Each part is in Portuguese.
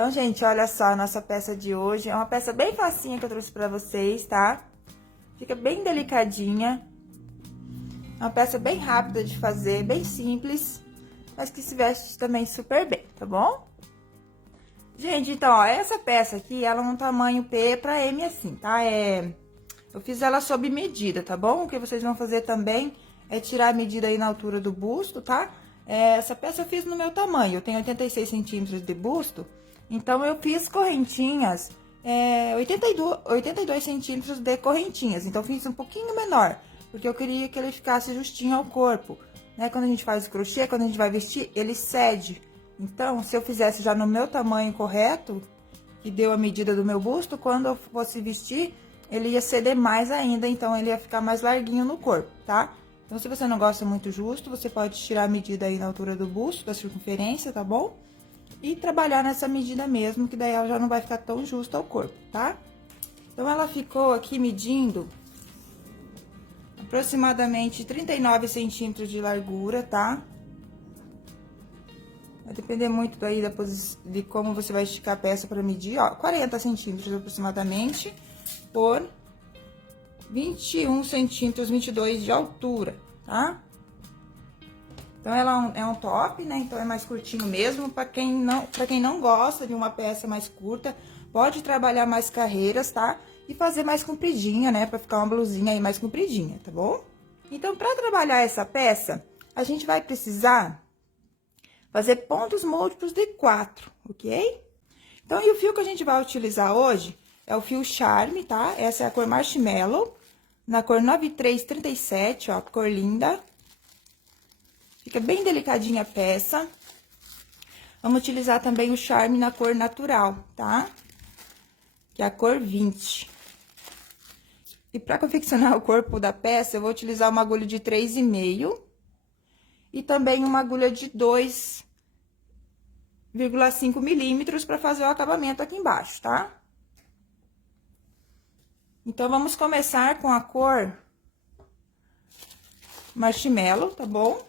Então, gente, olha só a nossa peça de hoje. É uma peça bem facinha que eu trouxe pra vocês, tá? Fica bem delicadinha. É uma peça bem rápida de fazer, bem simples, mas que se veste também super bem, tá bom? Gente, então, ó, essa peça aqui, ela é um tamanho P pra M assim, tá? Eu fiz ela sob medida, tá bom? O que vocês vão fazer também é tirar a medida aí na altura do busto, tá? Essa peça eu fiz no meu tamanho, eu tenho 86 centímetros de busto, então eu fiz correntinhas, 82 centímetros de correntinhas, então eu fiz um pouquinho menor, porque eu queria que ele ficasse justinho ao corpo, né? Quando a gente faz o crochê, quando a gente vai vestir, ele cede. Então, se eu fizesse já no meu tamanho correto, que deu a medida do meu busto, quando eu fosse vestir, ele ia ceder mais ainda, então ele ia ficar mais larguinho no corpo, tá? Então, se você não gosta muito justo, você pode tirar a medida aí na altura do busto, da circunferência, tá bom? E trabalhar nessa medida mesmo, que daí ela já não vai ficar tão justa ao corpo, tá? Então, ela ficou aqui medindo aproximadamente 39 centímetros de largura, tá? Vai depender muito daí de como você vai esticar a peça pra medir, ó, 40 centímetros aproximadamente por 21 centímetros, 22 de altura, tá? Então, ela é um top, né? Então, é mais curtinho mesmo. Pra quem não gosta de uma peça mais curta, pode trabalhar mais carreiras, tá? E fazer mais compridinha, né? Pra ficar uma blusinha aí mais compridinha, tá bom? Então, pra trabalhar essa peça, a gente vai precisar fazer pontos múltiplos de 4, ok? Então, e o fio que a gente vai utilizar hoje é o fio Charme, tá? Essa é a cor Marshmallow, na cor 9337, ó, cor linda. Fica bem delicadinha a peça. Vamos utilizar também o Charme na cor natural, tá? Que é a cor 20. E para confeccionar o corpo da peça, eu vou utilizar uma agulha de 3,5 e também uma agulha de 2,5 milímetros para fazer o acabamento aqui embaixo, tá? Então, vamos começar com a cor Marshmallow, tá bom?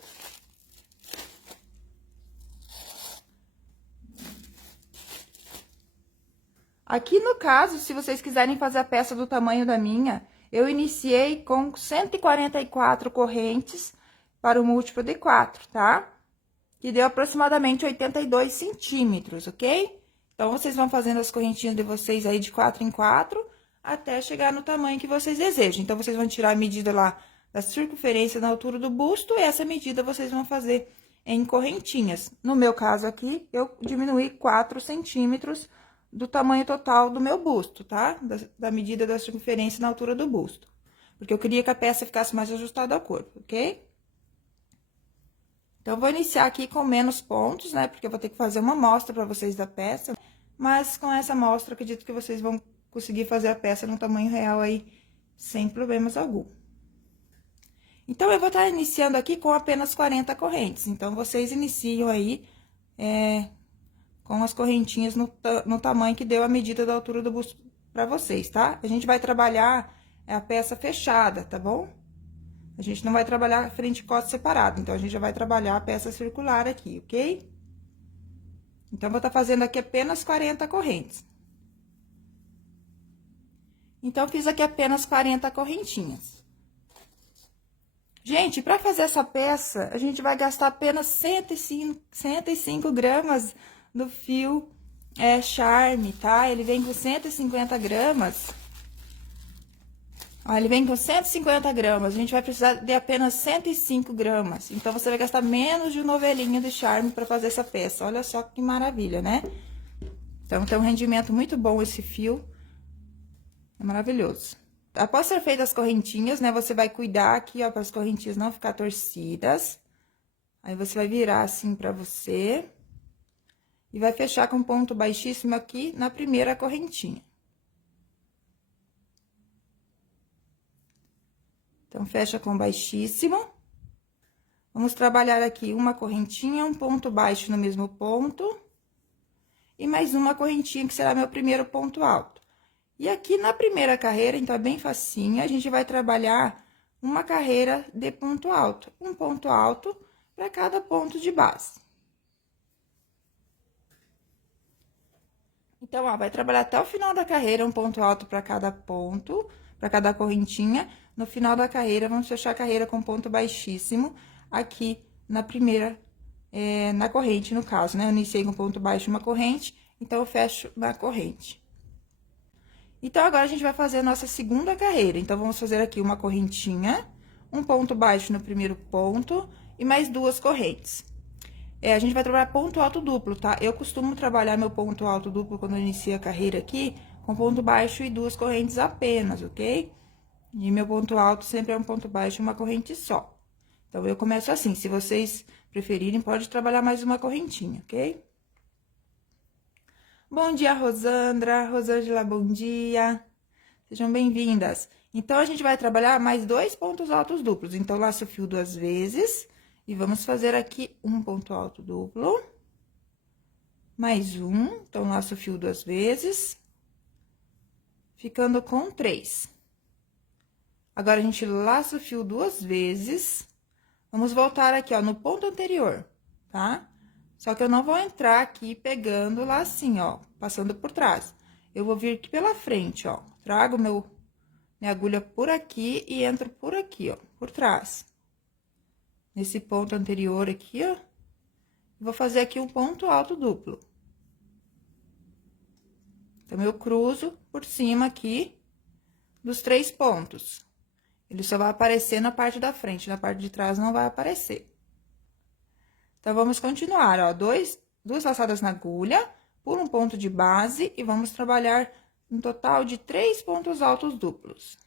Aqui no caso, se vocês quiserem fazer a peça do tamanho da minha, eu iniciei com 144 correntes para o múltiplo de 4, tá? Que deu aproximadamente 82 centímetros, ok? Então, vocês vão fazendo as correntinhas de vocês aí de 4 em 4, até chegar no tamanho que vocês desejam. Então, vocês vão tirar a medida lá da circunferência na altura do busto, e essa medida vocês vão fazer em correntinhas. No meu caso aqui, eu diminuí 4 centímetros do tamanho total do meu busto, tá? Da medida da circunferência na altura do busto. Porque eu queria que a peça ficasse mais ajustada ao corpo, ok? Então, vou iniciar aqui com menos pontos, né? Porque eu vou ter que fazer uma amostra pra vocês da peça. Mas, com essa amostra, acredito que vocês vão conseguir fazer a peça no tamanho real aí, sem problemas algum. Então, eu vou estar iniciando aqui com apenas 40 correntes. Então, vocês iniciam aí, com as correntinhas no tamanho que deu a medida da altura do busto pra vocês, tá? A gente vai trabalhar a peça fechada, tá bom? A gente não vai trabalhar frente e costa separado, então, a gente já vai trabalhar a peça circular aqui, ok? Então, vou estar fazendo aqui apenas 40 correntes. Então, fiz aqui apenas 40 correntinhas. Gente, para fazer essa peça, a gente vai gastar apenas 105 gramas do fio Charme, tá? Ele vem com 150 gramas. Ó, ele vem com 150 gramas, a gente vai precisar de apenas 105 gramas. Então, você vai gastar menos de um novelinho de Charme para fazer essa peça. Olha só que maravilha, né? Então, tem um rendimento muito bom esse fio. É maravilhoso. Após ser feitas as correntinhas, né, você vai cuidar aqui, ó, para as correntinhas não ficar torcidas. Aí, você vai virar assim pra você. E vai fechar com ponto baixíssimo aqui na primeira correntinha. Então, fecha com baixíssimo. Vamos trabalhar aqui uma correntinha, um ponto baixo no mesmo ponto. E mais uma correntinha, que será meu primeiro ponto alto. E aqui na primeira carreira, então, é bem facinho, a gente vai trabalhar uma carreira de ponto alto. Um ponto alto para cada ponto de base. Então, ó, vai trabalhar até o final da carreira, um ponto alto para cada ponto, para cada correntinha. No final da carreira, vamos fechar a carreira com ponto baixíssimo aqui na primeira, na corrente, no caso, né? Eu iniciei com ponto baixo uma corrente, então eu fecho na corrente. Então, agora a gente vai fazer a nossa segunda carreira. Então, vamos fazer aqui uma correntinha, um ponto baixo no primeiro ponto e mais duas correntes. A gente vai trabalhar ponto alto duplo, tá? Eu costumo trabalhar meu ponto alto duplo quando eu inicio a carreira aqui, com ponto baixo e duas correntes apenas, ok? E meu ponto alto sempre é um ponto baixo e uma corrente só. Então, eu começo assim. Se vocês preferirem, pode trabalhar mais uma correntinha, ok? Bom dia, Rosandra. Rosângela, bom dia. Sejam bem-vindas. Então, a gente vai trabalhar mais dois pontos altos duplos. Então, laço o fio duas vezes. E vamos fazer aqui um ponto alto duplo. Mais um. Então, laço o fio duas vezes. Ficando com 3. Agora, a gente laça o fio duas vezes. Vamos voltar aqui, ó, no ponto anterior, tá? Só que eu não vou entrar aqui pegando lá assim, ó, passando por trás. Eu vou vir aqui pela frente, ó. Trago minha agulha por aqui e entro por aqui, ó, por trás. Nesse ponto anterior aqui, ó. Vou fazer aqui um ponto alto duplo. Então, eu cruzo por cima aqui dos 3 pontos. Ele só vai aparecer na parte da frente, na parte de trás não vai aparecer. Então, vamos continuar, ó, duas laçadas na agulha, por um ponto de base, e vamos trabalhar um total de 3 pontos altos duplos.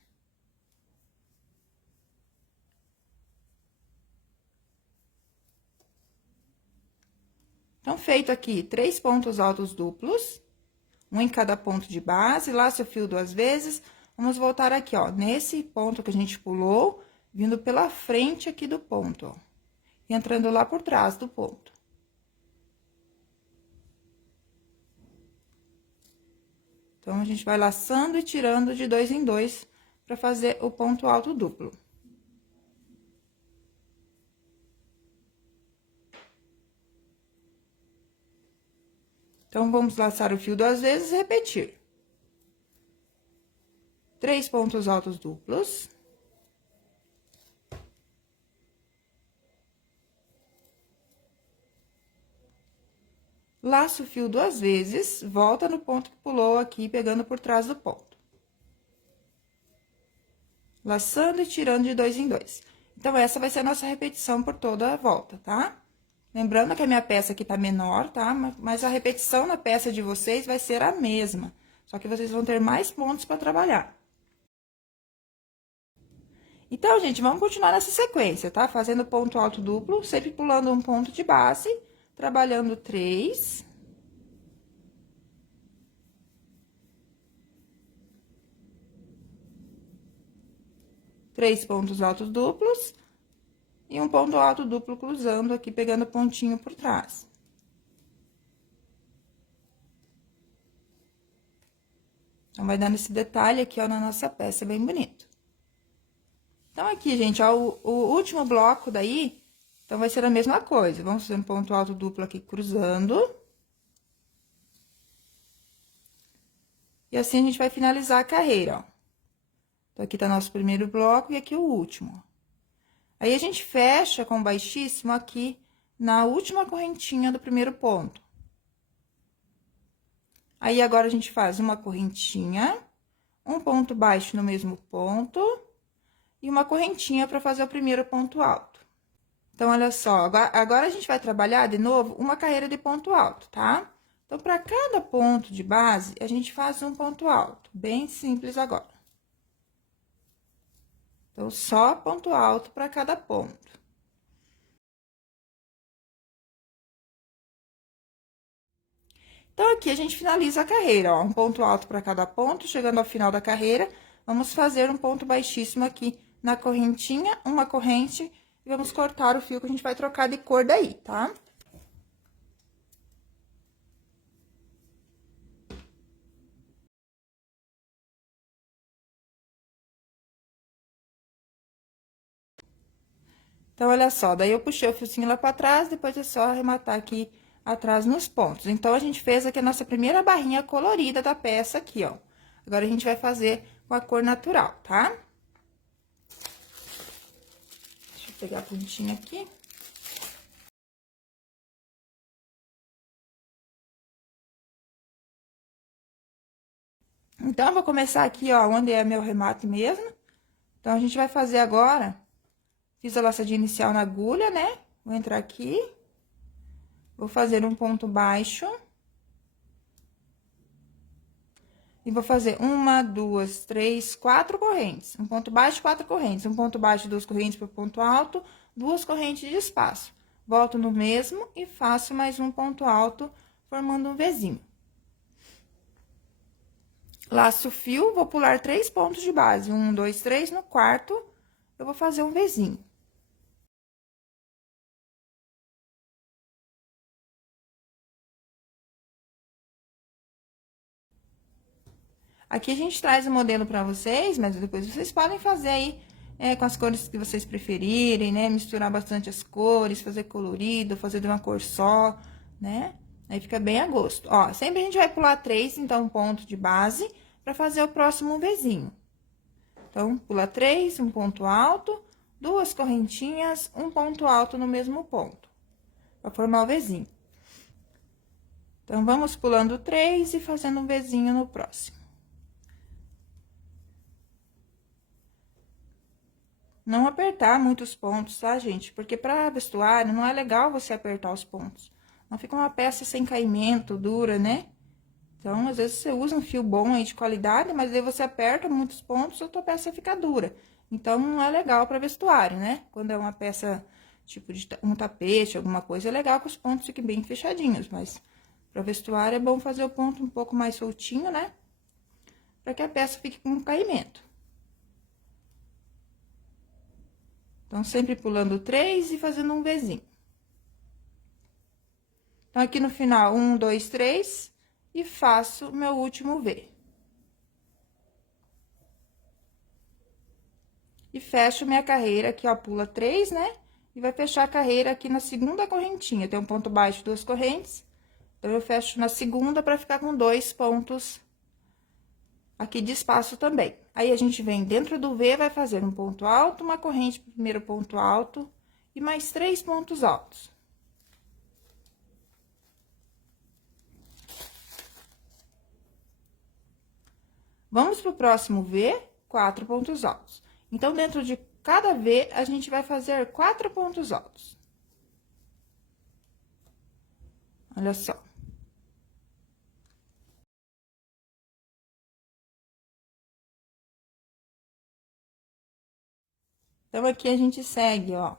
Então, feito aqui 3 pontos altos duplos, um em cada ponto de base, laço o fio duas vezes, vamos voltar aqui, ó, nesse ponto que a gente pulou, vindo pela frente aqui do ponto, ó, e entrando lá por trás do ponto. Então, a gente vai laçando e tirando de 2 em 2 para fazer o ponto alto duplo. Então, vamos laçar o fio duas vezes e repetir. 3 pontos altos duplos. Laço o fio duas vezes, volta no ponto que pulou aqui, pegando por trás do ponto. Laçando e tirando de 2 em 2. Então, essa vai ser a nossa repetição por toda a volta, tá? Lembrando que a minha peça aqui tá menor, tá? Mas a repetição na peça de vocês vai ser a mesma. Só que vocês vão ter mais pontos para trabalhar. Então, gente, vamos continuar nessa sequência, tá? Fazendo ponto alto duplo, sempre pulando um ponto de base, trabalhando 3. Três pontos altos duplos. E um ponto alto duplo cruzando aqui, pegando pontinho por trás. Então, vai dando esse detalhe aqui, ó, na nossa peça, bem bonito. Então, aqui, gente, ó, o último bloco daí, então, vai ser a mesma coisa. Vamos fazer um ponto alto duplo aqui, cruzando. E assim, a gente vai finalizar a carreira, ó. Então, aqui tá nosso primeiro bloco e aqui o último. Aí, a gente fecha com baixíssimo aqui na última correntinha do primeiro ponto. Aí, agora, a gente faz uma correntinha, um ponto baixo no mesmo ponto e uma correntinha para fazer o primeiro ponto alto. Então, olha só, agora a gente vai trabalhar de novo uma carreira de ponto alto, tá? Então, para cada ponto de base, a gente faz um ponto alto, bem simples agora. Então, só ponto alto para cada ponto. Então, aqui a gente finaliza a carreira, ó, um ponto alto para cada ponto, chegando ao final da carreira, vamos fazer um ponto baixíssimo aqui na correntinha, uma corrente, e vamos cortar o fio que a gente vai trocar de cor daí, tá? Então, olha só, daí eu puxei o fiozinho lá pra trás, depois é só arrematar aqui atrás nos pontos. Então, a gente fez aqui a nossa primeira barrinha colorida da peça aqui, ó. Agora, a gente vai fazer com a cor natural, tá? Deixa eu pegar a pontinha aqui. Então, eu vou começar aqui, ó, onde é meu remate mesmo. Então, a gente vai fazer agora, fiz a laçadinha inicial na agulha, né? Vou entrar aqui, vou fazer um ponto baixo. E vou fazer uma, duas, três, quatro correntes. Um ponto baixo, quatro correntes. Um ponto baixo, duas correntes para o ponto alto, duas correntes de espaço. Volto no mesmo e faço mais um ponto alto, formando um Vzinho. Laço o fio, vou pular 3 pontos de base. 1, 2, 3, no quarto, eu vou fazer um Vzinho. Aqui a gente traz o modelo para vocês, mas depois vocês podem fazer aí com as cores que vocês preferirem, né? Misturar bastante as cores, fazer colorido, fazer de uma cor só, né? Aí fica bem a gosto. Ó, sempre a gente vai pular 3, então, um ponto de base, para fazer o próximo Vzinho. Então, pula 3, um ponto alto, duas correntinhas, um ponto alto no mesmo ponto, para formar o Vzinho. Então, vamos pulando 3 e fazendo um Vzinho no próximo. Não apertar muitos pontos, tá, gente? Porque para vestuário não é legal você apertar os pontos. Não fica uma peça sem caimento, dura, né? Então, às vezes você usa um fio bom aí de qualidade, mas aí você aperta muitos pontos, a tua peça fica dura. Então, não é legal para vestuário, né? Quando é uma peça tipo de um tapete, alguma coisa, é legal que os pontos fiquem bem fechadinhos, mas para vestuário é bom fazer o ponto um pouco mais soltinho, né? Para que a peça fique com caimento. Então, sempre pulando 3 e fazendo um Vzinho. Então, aqui no final, 1, 2, 3, e faço o meu último V. E fecho minha carreira aqui, ó, pula 3, né? E vai fechar a carreira aqui na segunda correntinha. Tem um ponto baixo, duas correntes. Então, eu fecho na segunda pra ficar com 2 pontos aqui de espaço também. Aí, a gente vem dentro do V, vai fazer um ponto alto, uma corrente pro primeiro ponto alto e mais 3 pontos altos. Vamos pro próximo V, 4 pontos altos. Então, dentro de cada V, a gente vai fazer 4 pontos altos. Olha só. Então, aqui a gente segue, ó,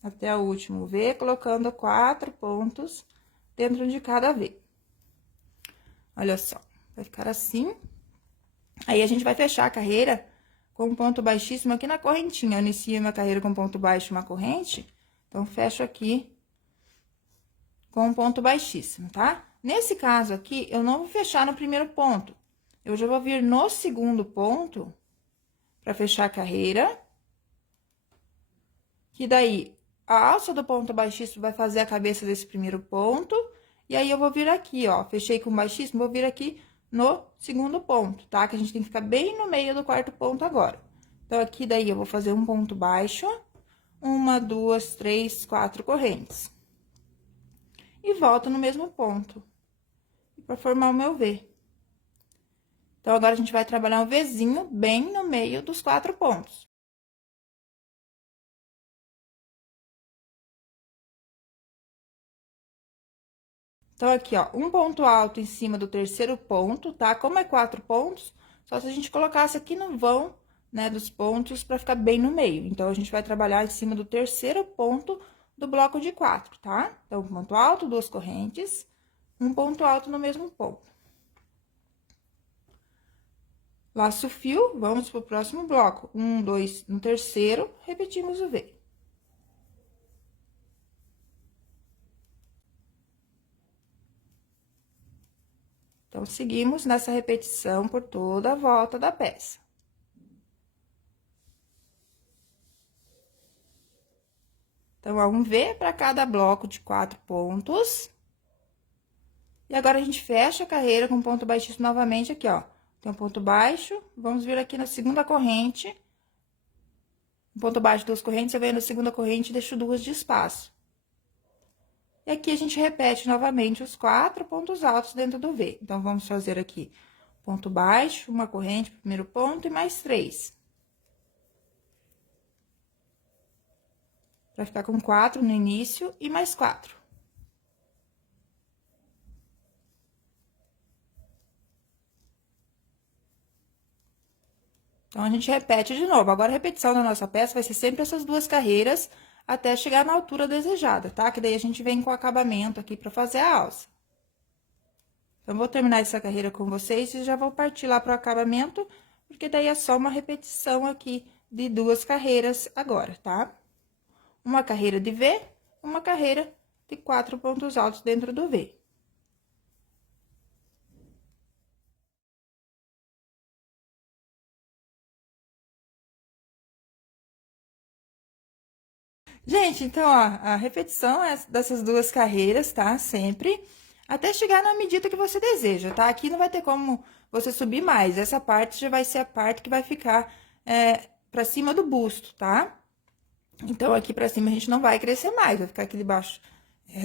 até o último V, colocando 4 pontos dentro de cada V. Olha só, vai ficar assim. Aí, a gente vai fechar a carreira com um ponto baixíssimo aqui na correntinha. Eu inicio minha carreira com ponto baixo, uma corrente, então, fecho aqui com um ponto baixíssimo, tá? Nesse caso aqui, eu não vou fechar no primeiro ponto. Eu já vou vir no segundo ponto pra fechar a carreira. Que daí, a alça do ponto baixíssimo vai fazer a cabeça desse primeiro ponto. E aí, eu vou vir aqui, ó, fechei com baixíssimo, vou vir aqui no segundo ponto, tá? Que a gente tem que ficar bem no meio do quarto ponto agora. Então, aqui daí, eu vou fazer um ponto baixo, uma, duas, três, 4 correntes. E volto no mesmo ponto, pra formar o meu V. Então, agora, a gente vai trabalhar um Vzinho bem no meio dos 4 pontos. Então, aqui, ó, um ponto alto em cima do terceiro ponto, tá? Como é 4 pontos, só se a gente colocasse aqui no vão, né, dos pontos, pra ficar bem no meio. Então, a gente vai trabalhar em cima do terceiro ponto do bloco de 4, tá? Então, um ponto alto, duas correntes, um ponto alto no mesmo ponto. Laço o fio, vamos pro próximo bloco. 1, 2, no terceiro, repetimos o V. Então, seguimos nessa repetição por toda a volta da peça. Então, ó, um V para cada bloco de 4 pontos. E agora, a gente fecha a carreira com ponto baixíssimo novamente aqui, ó. Tem um ponto baixo, vamos vir aqui na segunda corrente. Ponto baixo, duas correntes, eu venho na segunda corrente e deixo duas de espaço. E aqui a gente repete novamente os 4 pontos altos dentro do V. Então, vamos fazer aqui ponto baixo, uma corrente, primeiro ponto e mais 3. Pra ficar com 4 no início e mais 4. Então, a gente repete de novo. Agora, a repetição da nossa peça vai ser sempre essas duas carreiras até chegar na altura desejada, tá? Que daí a gente vem com o acabamento aqui pra fazer a alça. Então, vou terminar essa carreira com vocês e já vou partir lá pro acabamento, porque daí é só uma repetição aqui de duas carreiras agora, tá? Uma carreira de V, uma carreira de 4 pontos altos dentro do V. Gente, então, ó, a repetição é dessas duas carreiras, tá? Sempre, até chegar na medida que você deseja, tá? Aqui não vai ter como você subir mais, essa parte já vai ser a parte que vai ficar pra cima do busto, tá? Então, aqui pra cima a gente não vai crescer mais, vai ficar aqui debaixo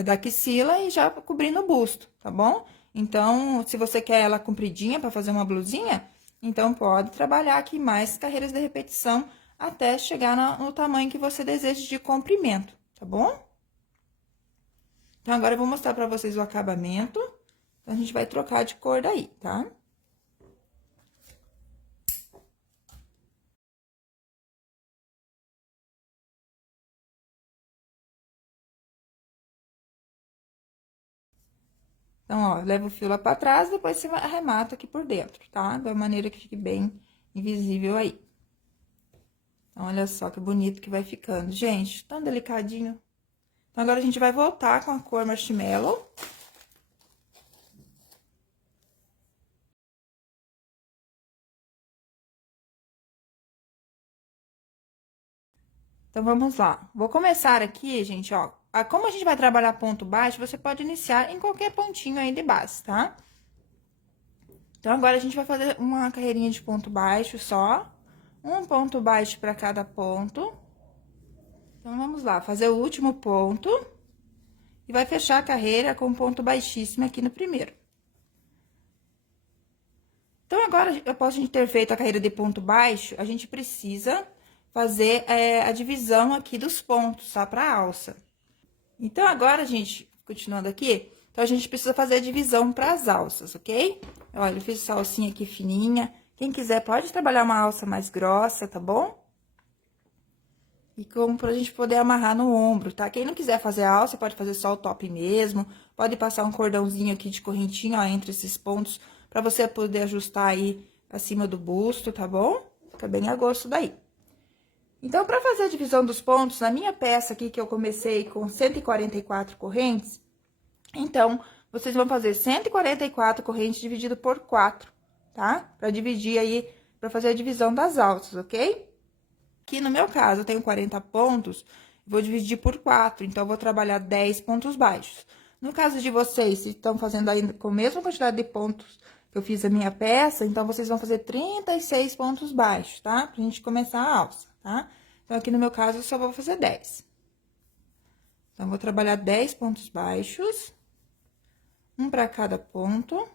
da axila e já cobrindo o busto, tá bom? Então, se você quer ela compridinha pra fazer uma blusinha, então pode trabalhar aqui mais carreiras de repetição até chegar no tamanho que você deseja de comprimento, tá bom? Então, agora eu vou mostrar pra vocês o acabamento. Então, a gente vai trocar de cor daí, tá? Então, ó, leva o fio lá pra trás, depois você arremata aqui por dentro, tá? Da maneira que fique bem invisível aí. Então, olha só que bonito que vai ficando. Gente, tão delicadinho. Então, agora a gente vai voltar com a cor marshmallow. Então, vamos lá. Vou começar aqui, gente, ó. Como a gente vai trabalhar ponto baixo, você pode iniciar em qualquer pontinho aí de base, tá? Então, agora a gente vai fazer uma carreirinha de ponto baixo só. Um ponto baixo para cada ponto. Então, vamos lá, fazer o último ponto. E vai fechar a carreira com um ponto baixíssimo aqui no primeiro. Então, agora, após a gente ter feito a carreira de ponto baixo, a gente precisa fazer a divisão aqui dos pontos, tá? Pra alça. Então, agora, gente, continuando aqui, então, a gente precisa fazer a divisão para as alças, ok? Olha, eu fiz essa alcinha aqui fininha. Quem quiser pode trabalhar uma alça mais grossa, tá bom? E como pra gente poder amarrar no ombro, tá? Quem não quiser fazer a alça, pode fazer só o top mesmo. Pode passar um cordãozinho aqui de correntinha, ó, entre esses pontos, pra você poder ajustar aí acima do busto, tá bom? Fica bem a gosto daí. Então, pra fazer a divisão dos pontos, na minha peça aqui, que eu comecei com 144 correntes, então, vocês vão fazer 144 correntes dividido por 4, tá? Pra dividir aí, pra fazer a divisão das alças, ok? Aqui no meu caso, eu tenho 40 pontos, vou dividir por 4, então, eu vou trabalhar 10 pontos baixos. No caso de vocês, se estão fazendo aí com a mesma quantidade de pontos que eu fiz a minha peça, então, vocês vão fazer 36 pontos baixos, tá? Pra gente começar a alça, tá? Então, aqui no meu caso, eu só vou fazer 10. Então, eu vou trabalhar 10 pontos baixos, um para cada ponto.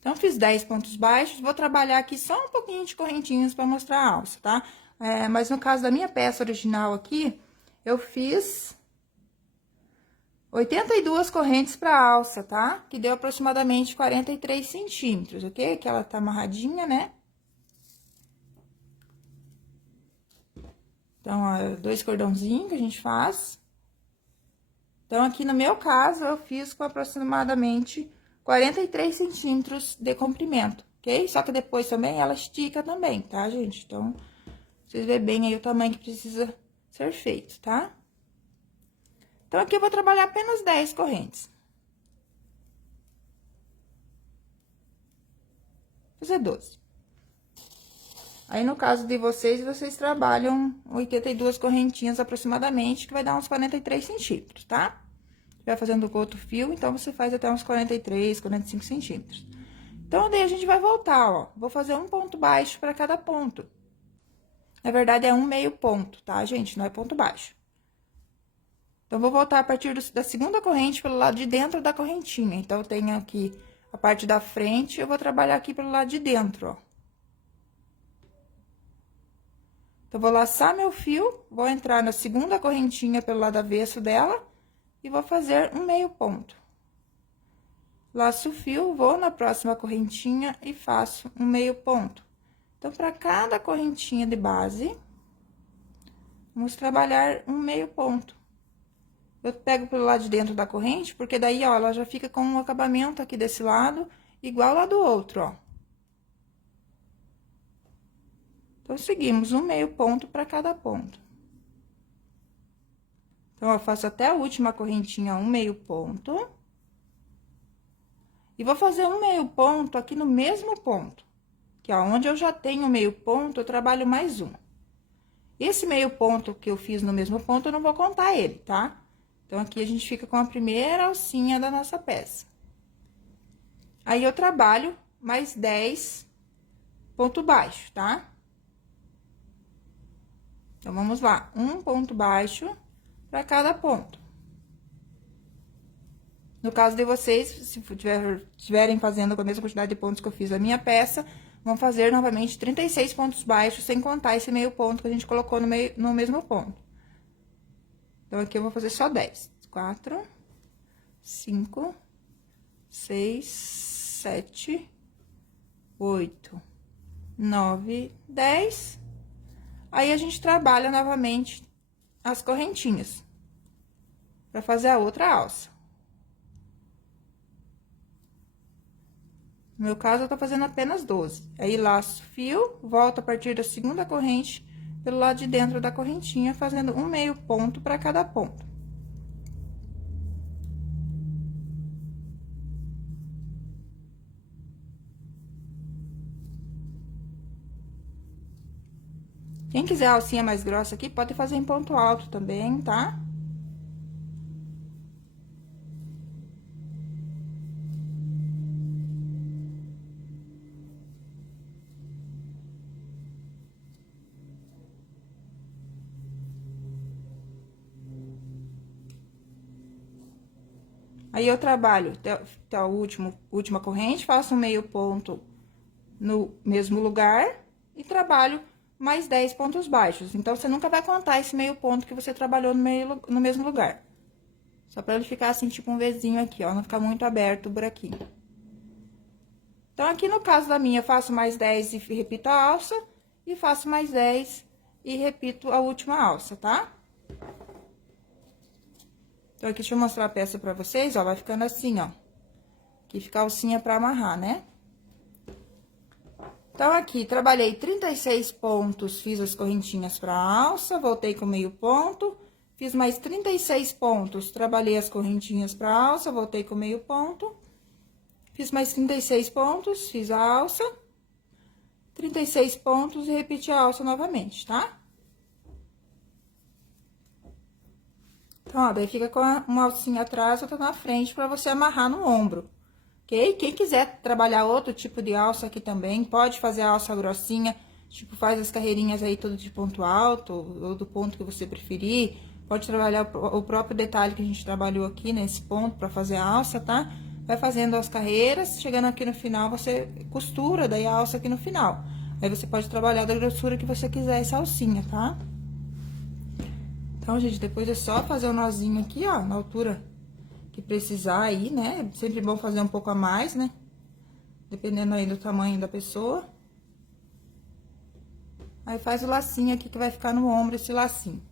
Então, fiz 10 pontos baixos, vou trabalhar aqui só um pouquinho de correntinhas para mostrar a alça, tá? Mas no caso da minha peça original aqui, eu fiz 82 correntes para alça, tá? Que deu aproximadamente 43 centímetros, ok? Que ela tá amarradinha, né? Então, ó, 2 cordãozinhos que a gente faz. Então, aqui no meu caso, eu fiz com aproximadamente 43 centímetros de comprimento, ok? Só que depois também ela estica também, tá, gente? Então, vocês vêem bem aí o tamanho que precisa ser feito, tá? Então, aqui eu vou trabalhar apenas 10 correntes. fazer 12. Aí, no caso de vocês, vocês trabalham 82 correntinhas aproximadamente, que vai dar uns 43 centímetros, tá? Vai fazendo com outro fio, então você faz até uns 43, 45 centímetros. Então, daí a gente vai voltar, ó. Vou fazer um ponto baixo para cada ponto. Na verdade, é um meio ponto, tá, gente? Não é ponto baixo. Então, vou voltar a partir da segunda corrente pelo lado de dentro da correntinha. Então, eu tenho aqui a parte da frente, eu vou trabalhar aqui pelo lado de dentro, ó. Então, vou laçar meu fio, vou entrar na segunda correntinha pelo lado avesso dela e vou fazer um meio ponto. Laço o fio, vou na próxima correntinha e faço um meio ponto. Então, para cada correntinha de base, vamos trabalhar um meio ponto. Eu pego pelo lado de dentro da corrente, porque daí, ó, ela já fica com um acabamento aqui desse lado, igual lá do outro, ó. Então, seguimos um meio ponto para cada ponto. Então, eu faço até a última correntinha um meio ponto. E vou fazer um meio ponto aqui no mesmo ponto. Que é onde eu já tenho meio ponto, eu trabalho mais um. Esse meio ponto que eu fiz no mesmo ponto, eu não vou contar ele, tá? Então, aqui a gente fica com a primeira alcinha da nossa peça. Aí, eu trabalho mais 10 ponto baixo, tá? Então, vamos lá, um ponto baixo para cada ponto. No caso de vocês, se estiverem fazendo com a mesma quantidade de pontos que eu fiz na minha peça, vão fazer novamente 36 pontos baixos, sem contar esse meio ponto que a gente colocou no mesmo ponto. Então, aqui eu vou fazer só 10. 4, 5, 6, 7, 8, 9, 10. Aí, a gente trabalha novamente as correntinhas para fazer a outra alça. No meu caso, eu tô fazendo apenas 12. Aí, laço o fio, volto a partir da segunda corrente pelo lado de dentro da correntinha, fazendo um meio ponto para cada ponto. Quem quiser a alcinha mais grossa aqui, pode fazer em ponto alto também, tá? Aí, eu trabalho até a última corrente, faço um meio ponto no mesmo lugar e trabalho mais 10 pontos baixos. Então, você nunca vai contar esse meio ponto que você trabalhou no mesmo lugar. Só pra ele ficar assim, tipo um Vzinho aqui, ó, não ficar muito aberto o buraquinho. Então, aqui no caso da minha, eu faço mais 10 e repito a alça, e faço mais 10 e repito a última alça, tá? Então, aqui, deixa eu mostrar a peça pra vocês, ó, vai ficando assim, ó. Aqui fica a alcinha pra amarrar, né? Então, aqui, trabalhei 36 pontos, fiz as correntinhas pra alça, voltei com meio ponto, fiz mais 36 pontos, trabalhei as correntinhas pra alça, voltei com meio ponto, fiz mais 36 pontos, fiz a alça, 36 pontos e repeti a alça novamente, tá? Então, ó, daí fica com uma alcinha atrás, outra na frente, pra você amarrar no ombro, ok? Quem quiser trabalhar outro tipo de alça aqui também, pode fazer a alça grossinha, tipo, faz as carreirinhas aí tudo de ponto alto, ou do ponto que você preferir. Pode trabalhar o próprio detalhe que a gente trabalhou aqui nesse ponto pra fazer a alça, tá? Vai fazendo as carreiras, chegando aqui no final, você costura daí a alça aqui no final. Aí, você pode trabalhar da grossura que você quiser essa alcinha, tá? Então, gente, depois é só fazer o nozinho aqui, ó, na altura que precisar aí, né? É sempre bom fazer um pouco a mais, né? Dependendo aí do tamanho da pessoa. Aí, faz o lacinho aqui que vai ficar no ombro esse lacinho,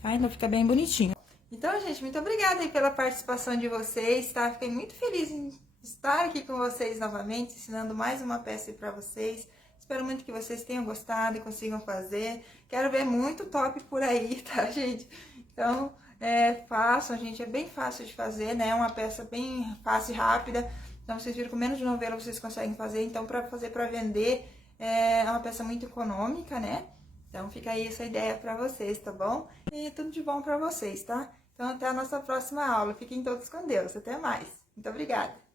tá? Então, fica bem bonitinho. Então, gente, muito obrigada aí pela participação de vocês, tá? Fiquei muito feliz em estar aqui com vocês novamente, ensinando mais uma peça aí pra vocês. Espero muito que vocês tenham gostado e consigam fazer. Quero ver muito top por aí, tá, gente? Então, façam, gente. É bem fácil de fazer, né? É uma peça bem fácil e rápida. Então, vocês viram que com menos de novelo vocês conseguem fazer. Então, para fazer para vender, é uma peça muito econômica, né? Então, fica aí essa ideia para vocês, tá bom? E tudo de bom para vocês, tá? Então, até a nossa próxima aula. Fiquem todos com Deus. Até mais. Muito obrigada.